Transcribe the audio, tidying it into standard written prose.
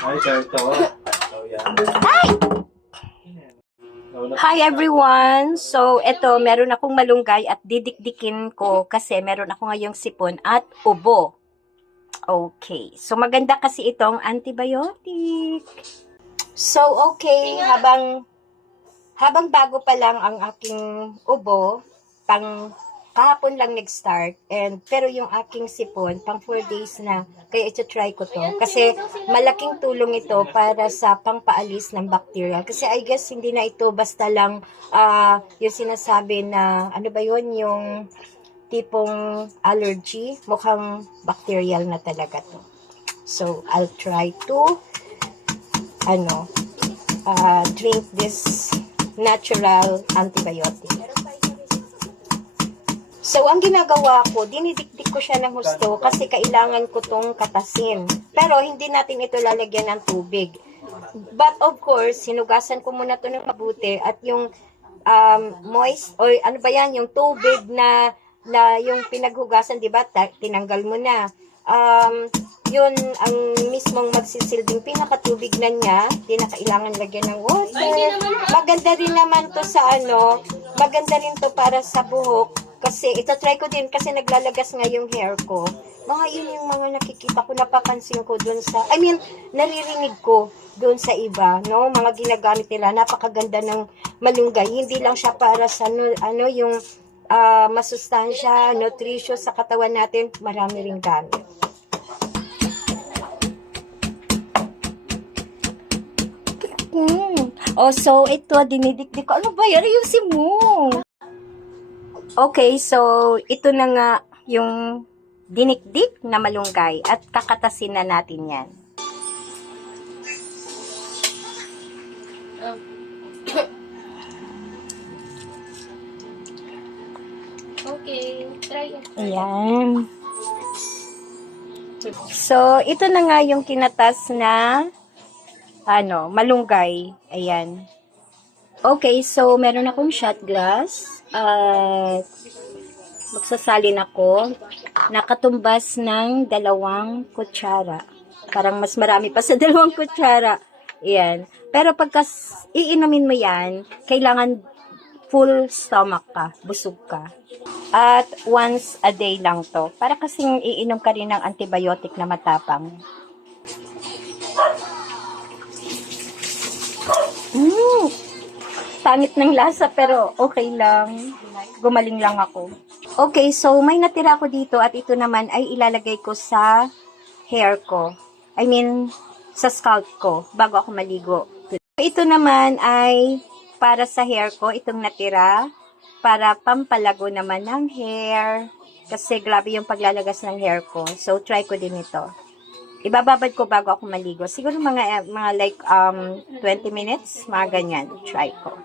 Ay, tawa. Hi! Hi everyone! So, eto, meron akong malunggay at didikdikin ko kasi meron ako ngayong sipon at ubo. Okay. So, maganda kasi itong antibiotic. So, okay. Habang bago pa lang ang aking ubo, kahapon lang nag-start, pero yung aking sipon, 4 days na, kaya ito-try ko to. Kasi malaking tulong ito para sa pangpaalis ng bacteria. Kasi I guess hindi na ito basta lang yung sinasabi na, ano ba yun, yung tipong allergy, mukhang bacterial na talaga to. So, I'll try to, drink this natural antibiotic. So, ang ginagawa ko, dinidikdik ko siya ng husto kasi kailangan ko tong katasin. Pero, hindi natin ito lalagyan ng tubig. But, of course, sinugasan ko muna to ng mabuti at yung moist, or ano ba yan, yung tubig na yung pinaghugasan, di ba, tinanggal mo na. Yun ang mismong magsisilbing pinakatubig na niya, di na kailangan lagyan ng water. Maganda rin naman to sa maganda rin to para sa buhok. Kasi ito try ko din kasi naglalagas nga yung hair ko. Mga yun yung mga nakikita ko, napapansin ko dun sa, naririnig ko dun sa iba, no? Mga ginagamit nila, napakaganda ng malunggay. Hindi lang siya para sa yung masustansya, nutritious sa katawan natin, marami ring gamit. Oh, so ito, dinidikdik ko. Ano ba yan? Ayusin mo. Okay, so ito na nga yung dinikdik na malunggay at kakatasin na natin yan. Okay, try it. Ayan. So, ito na nga yung kinatas na malunggay. Ayan. Okay, so meron akong shot glass. Magsasalin ako. Nakatumbas ng 2 kutsara. Parang mas marami pa sa 2 kutsara. Ayan. Pero pagka iinumin mo yan, kailangan full stomach ka, busog ka. At once a day lang to. Para kasing iinom ka rin ng antibiotic na matapang. Pangit ng lasa pero okay lang. Gumaling lang ako. Okay, so may natira ko dito at ito naman ay ilalagay ko sa hair ko. I mean, sa scalp ko bago ako maligo. Ito naman ay para sa hair ko, itong natira para pampalago naman ng hair. Kasi grabe yung paglalagas ng hair ko. So, try ko din ito. Ibababad ko bago ako maligo. Siguro mga like 20 minutes, mga ganyan. Try ko.